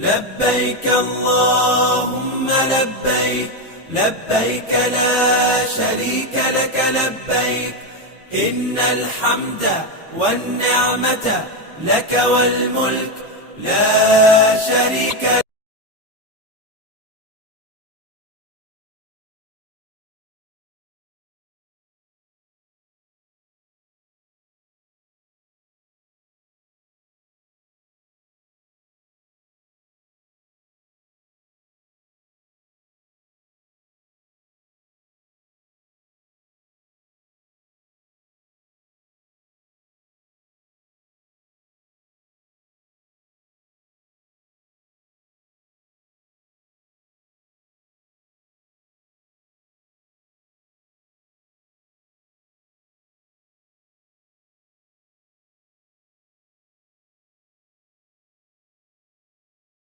لبيك اللهم لبيك، لبيك لا شريك لك لبيك، إن الحمد والنعمة لك والملك لا شريك